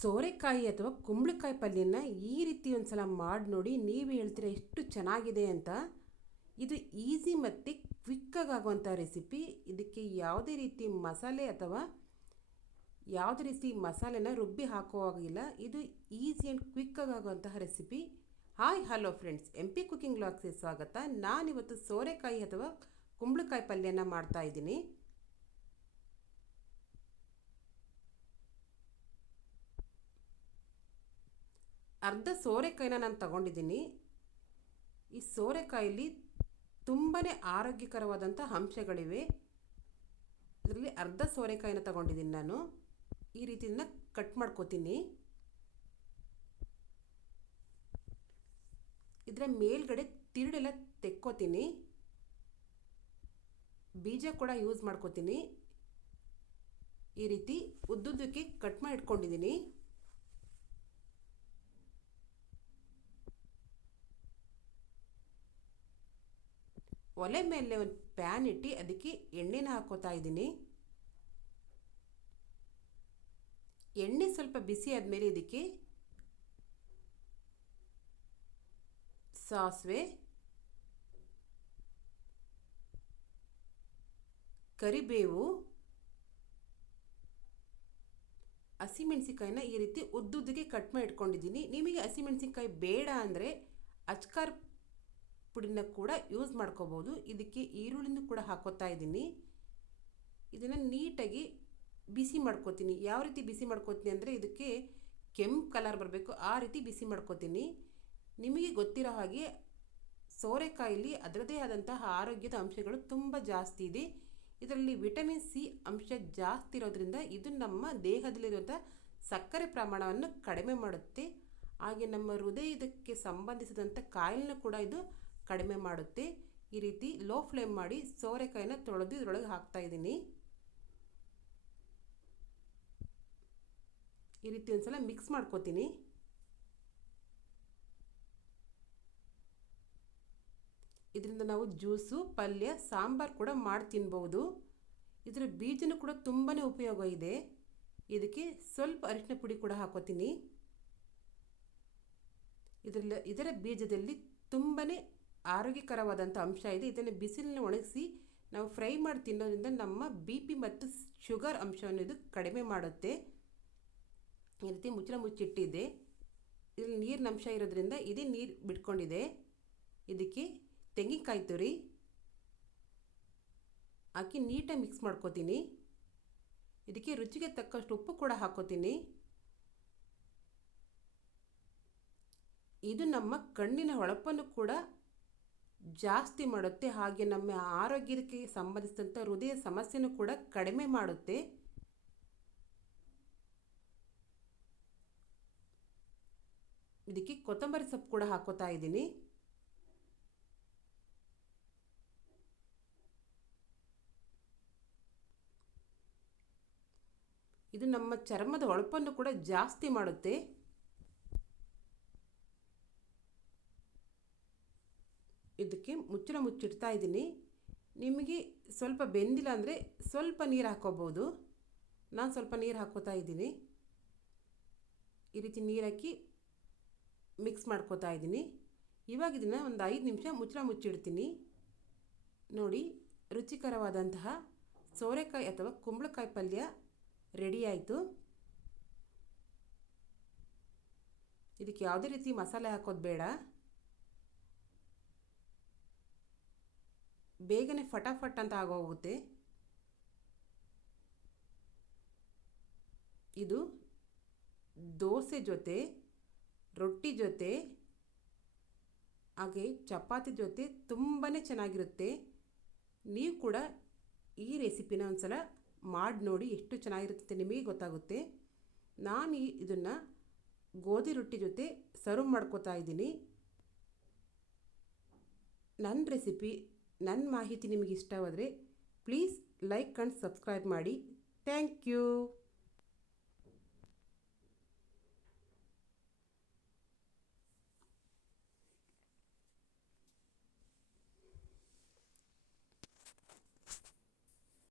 ಸೋರೆಕಾಯಿ ಅಥವಾ ಕುಂಬಳಕಾಯಿ ಪಲ್ಯನ ಈ ರೀತಿ ಒಂದು ಸಲ ಮಾಡಿ ನೋಡಿ, ನೀವು ಹೇಳ್ತೀರಾ ಎಷ್ಟು ಚೆನ್ನಾಗಿದೆ ಅಂತ. ಇದು ಈಸಿ ಮತ್ತು ಕ್ವಿಕ್ಕಾಗಿ ಆಗುವಂಥ ರೆಸಿಪಿ. ಇದಕ್ಕೆ ಯಾವುದೇ ರೀತಿ ಮಸಾಲೆ ಅಥವಾ ಯಾವುದೇ ರೀತಿ ಮಸಾಲೆನ ರುಬ್ಬಿ ಹಾಕುವಾಗಿಲ್ಲ. ಇದು ಈಸಿ ಆ್ಯಂಡ್ ಕ್ವಿಕ್ಕಾಗಿ ಆಗುವಂತಹ recipe. Hi hello friends, MP cooking ವ್ಲಾಗ್ಸ್ಗೆ ಸ್ವಾಗತ. ನಾನಿವತ್ತು ಸೋರೆಕಾಯಿ ಅಥವಾ ಕುಂಬಳಕಾಯಿ ಪಲ್ಯನ ಮಾಡ್ತಾಯಿದ್ದೀನಿ. ಅರ್ಧ ಸೋರೆಕಾಯಿನ ನಾನು ತಗೊಂಡಿದ್ದೀನಿ. ಈ ಸೋರೆಕಾಯಲ್ಲಿ ತುಂಬಾ ಆರೋಗ್ಯಕರವಾದಂಥ ಅಂಶಗಳಿವೆ. ಇದರಲ್ಲಿ ಅರ್ಧ ಸೋರೆಕಾಯಿನ ತಗೊಂಡಿದ್ದೀನಿ ನಾನು. ಈ ರೀತಿಯಿಂದ ಕಟ್ ಮಾಡ್ಕೋತೀನಿ. ಇದರ ಮೇಲ್ಗಡೆ ತಿರುಳೆಲ್ಲ ತೆಕ್ಕೋತೀನಿ. ಬೀಜ ಕೂಡ ಯೂಸ್ ಮಾಡ್ಕೋತೀನಿ. ಈ ರೀತಿ ಉದ್ದುದ್ದಕ್ಕೆ ಕಟ್ ಮಾಡಿ ಇಟ್ಕೊಂಡಿದ್ದೀನಿ. ಒಲೆ ಮೇಲೆ ಒಂದು ಪ್ಯಾನ್ ಇಟ್ಟು ಅದಕ್ಕೆ ಎಣ್ಣೆನ ಹಾಕೋತಾ ಇದ್ದೀನಿ. ಎಣ್ಣೆ ಸ್ವಲ್ಪ ಬಿಸಿ ಆದಮೇಲೆ ಇದಕ್ಕೆ ಸಾಸಿವೆ, ಕರಿಬೇವು, ಹಸಿಮೆಣಸಿಕಾಯಿನ ಈ ರೀತಿ ಉದ್ದುದ್ದಕ್ಕೆ ಕಟ್ ಮಾಡಿ ಇಟ್ಕೊಂಡಿದ್ದೀನಿ. ನಿಮಗೆ ಹಸಿಮೆಣಸಿಕಾಯಿ ಬೇಡ ಅಂದರೆ ಅಚ್ಕಾರ್ ಪುಡಿನ ಕೂಡ ಯೂಸ್ ಮಾಡ್ಕೋಬೋದು. ಇದಕ್ಕೆ ಈರುಳ್ಳಿನೂ ಕೂಡ ಹಾಕೋತಾ ಇದ್ದೀನಿ. ಇದನ್ನು ನೀಟಾಗಿ ಬಿಸಿ ಮಾಡ್ಕೋತೀನಿ. ಯಾವ ರೀತಿ ಬಿಸಿ ಮಾಡ್ಕೋತೀನಿ ಅಂದರೆ ಇದಕ್ಕೆ ಕೆಂಪು ಕಲರ್ ಬರಬೇಕು, ಆ ರೀತಿ ಬಿಸಿ ಮಾಡ್ಕೋತೀನಿ. ನಿಮಗೆ ಗೊತ್ತಿರೋ ಹಾಗೆ ಸೋರೆಕಾಯಲ್ಲಿ ಅದರದೇ ಆದಂತಹ ಆರೋಗ್ಯದ ಅಂಶಗಳು ತುಂಬ ಜಾಸ್ತಿ ಇದೆ. ಇದರಲ್ಲಿ ವಿಟಮಿನ್ C ಅಂಶ ಜಾಸ್ತಿ ಇರೋದ್ರಿಂದ ಇದು ನಮ್ಮ ದೇಹದಲ್ಲಿರುವಂಥ ಸಕ್ಕರೆ ಪ್ರಮಾಣವನ್ನು ಕಡಿಮೆ ಮಾಡುತ್ತೆ. ಹಾಗೆ ನಮ್ಮ ಹೃದಯಕ್ಕೆ ಸಂಬಂಧಿಸಿದಂಥ ಕಾಯಿಲೆನೂ ಕೂಡ ಇದು ಕಡಿಮೆ ಮಾಡುತ್ತೆ. ಈ ರೀತಿ ಲೋ ಫ್ಲೇಮ್ ಮಾಡಿ ಸೋರೆಕಾಯಿನ ತೊಳೆದು ಇದರೊಳಗೆ ಹಾಕ್ತಾ ಇದ್ದೀನಿ. ಈ ರೀತಿ ಒಂದ್ಸಲ ಮಿಕ್ಸ್ ಮಾಡ್ಕೋತೀನಿ. ಇದರಿಂದ ನಾವು ಜ್ಯೂಸು, ಪಲ್ಯ, ಸಾಂಬಾರು ಕೂಡ ಮಾಡಿ ತಿನ್ಬೋದು. ಇದರ ಬೀಜನೂ ಕೂಡ ತುಂಬಾ ಉಪಯೋಗ ಇದೆ. ಇದಕ್ಕೆ ಸ್ವಲ್ಪ ಅರಿಶಿನ ಪುಡಿ ಕೂಡ ಹಾಕೋತೀನಿ. ಇದರ ಬೀಜದಲ್ಲಿ ತುಂಬಾ ಆರೋಗ್ಯಕರವಾದಂಥ ಅಂಶ ಇದೆ. ಇದನ್ನು ಬಿಸಿಲಲ್ಲಿ ಒಣಗಿಸಿ ನಾವು ಫ್ರೈ ಮಾಡಿ ತಿನ್ನೋದ್ರಿಂದ ನಮ್ಮ BP ಮತ್ತು ಶುಗರ್ ಅಂಶವನ್ನು ಇದು ಕಡಿಮೆ ಮಾಡುತ್ತೆ. ಈ ರೀತಿ ಮುಚ್ಚಳ ಮುಚ್ಚಿಟ್ಟಿದೆ. ಇದರಲ್ಲಿ ನೀರಿನ ಅಂಶ ಇರೋದ್ರಿಂದ ಇದೇ ನೀರು ಬಿಟ್ಕೊಂಡಿದೆ. ಇದಕ್ಕೆ ತೆಂಗಿನಕಾಯಿ ತುರಿ ಹಾಕಿ ನೀಟಾಗಿ ಮಿಕ್ಸ್ ಮಾಡ್ಕೋತೀನಿ. ಇದಕ್ಕೆ ರುಚಿಗೆ ತಕ್ಕಷ್ಟು ಉಪ್ಪು ಕೂಡ ಹಾಕೋತೀನಿ. ಇದು ನಮ್ಮ ಕಣ್ಣಿನ ಹೊಳಪನ್ನು ಕೂಡ ಜಾಸ್ತಿ ಮಾಡುತ್ತೆ. ಹಾಗೆ ನಮ್ಮ ಆರೋಗ್ಯಕ್ಕೆ ಸಂಬಂಧಿಸಿದಂಥ ಹೃದಯ ಸಮಸ್ಯೆನೂ ಕೂಡ ಕಡಿಮೆ ಮಾಡುತ್ತೆ. ಇದಕ್ಕೆ ಕೊತ್ತಂಬರಿ ಸೊಪ್ಪು ಕೂಡ ಹಾಕೋತಾ ಇದ್ದೀನಿ. ಇದು ನಮ್ಮ ಚರ್ಮದ ಹೊಳಪನ್ನು ಕೂಡ ಜಾಸ್ತಿ ಮಾಡುತ್ತೆ. ಇದಕ್ಕೆ ಮುಚ್ಚಳ ಮುಚ್ಚಿಡ್ತಾ ಇದ್ದೀನಿ. ನಿಮಗೆ ಸ್ವಲ್ಪ ಬೆಂದಿಲ್ಲ ಅಂದರೆ ಸ್ವಲ್ಪ ನೀರು ಹಾಕೋಬೋದು. ನಾನು ಸ್ವಲ್ಪ ನೀರು ಹಾಕೋತಾ ಇದ್ದೀನಿ. ಈ ರೀತಿ ನೀರು ಹಾಕಿ ಮಿಕ್ಸ್ ಮಾಡ್ಕೋತಾ ಇದ್ದೀನಿ. ಇವಾಗ ಇದನ್ನು ಒಂದು 5 ನಿಮಿಷ ಮುಚ್ಚಳ ಮುಚ್ಚಿಡ್ತೀನಿ. ನೋಡಿ, ರುಚಿಕರವಾದಂತಹ ಸೋರೆಕಾಯಿ ಅಥವಾ ಕುಂಬಳಕಾಯಿ ಪಲ್ಯ ರೆಡಿ ಆಯಿತು. ಇದಕ್ಕೆ ಯಾವುದೇ ರೀತಿ ಮಸಾಲೆ ಹಾಕೋದು ಬೇಡ. ಬೇಗನೆ ಫಟಾಫಟ್ ಅಂತ ಆಗೋಗುತ್ತೆ. ಇದು ದೋಸೆ ಜೊತೆ, ರೊಟ್ಟಿ ಜೊತೆ, ಹಾಗೆ ಚಪಾತಿ ಜೊತೆ ತುಂಬಾ ಚೆನ್ನಾಗಿರುತ್ತೆ. ನೀವು ಕೂಡ ಈ ರೆಸಿಪಿನ ಒಂದ್ಸಲ ಮಾಡಿ ನೋಡಿ, ಎಷ್ಟು ಚೆನ್ನಾಗಿರುತ್ತೆ ನಿಮಗೆ ಗೊತ್ತಾಗುತ್ತೆ. ನಾನು ಇದನ್ನು ಗೋಧಿ ರೊಟ್ಟಿ ಜೊತೆ ಸರ್ವ್ ಮಾಡ್ಕೋತಾ ಇದ್ದೀನಿ. ನನ್ನ ರೆಸಿಪಿ, ನನ್ನ ಮಾಹಿತಿ ನಿಮಗೆ ಇಷ್ಟವಾದರೆ ಪ್ಲೀಸ್ ಲೈಕ್ ಆ್ಯಂಡ್ ಸಬ್ಸ್ಕ್ರೈಬ್ ಮಾಡಿ. Thank you.